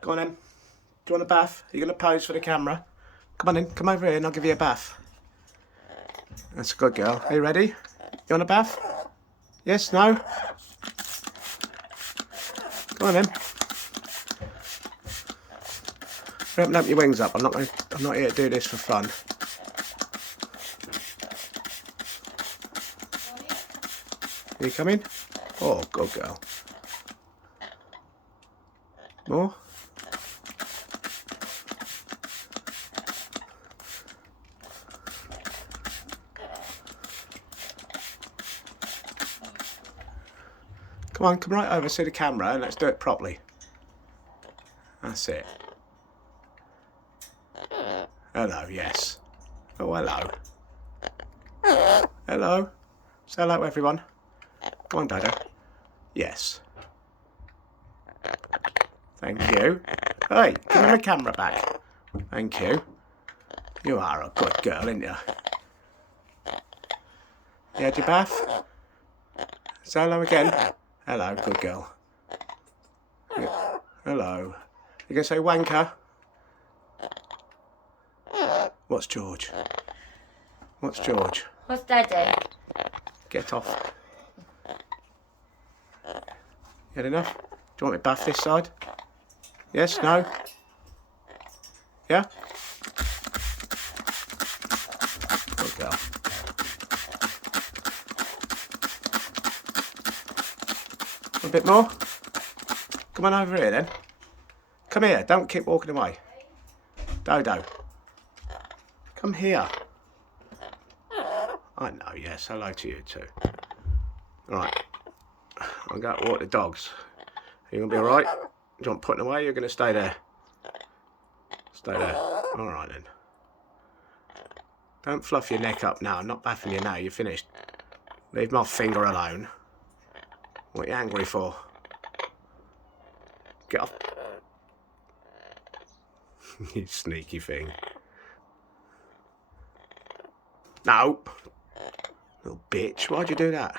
Go on then. Do you want a bath? Are you going to pose for the camera? Come on in. Come over here and I'll give you a bath. That's a good girl. Are you ready? You want a bath? Yes? No? Come on then. Open your wings up. I'm not here to do this for fun. Are you coming? Oh, good girl. More? Come on, come right over, see the camera, and let's do it properly. That's it. Hello, yes. Oh, hello. Hello. Say hello, everyone. Come on, Dodo. Yes. Thank you. Hey, give me the camera back. Thank you. You are a good girl, aren't you? You had your bath? Say hello again. Hello, good girl. Hello. You gonna say wanker? What's George? What's George? What's Daddy? Get off. You had enough? Do you want me to bath this side? Yes? No? Yeah? Good girl. A bit more? Come on over here then. Come here, don't keep walking away. Dodo. Come here. I know, yes, hello to you too. Right, I'm going to walk the dogs. Are you going to be alright? Do you want putting away? You're going to stay there. Stay there. Alright then. Don't fluff your neck up now. I'm not bathing you now. You're finished. Leave my finger alone. What are you angry for? Get off. You sneaky thing. No. Little bitch. Why'd you do that?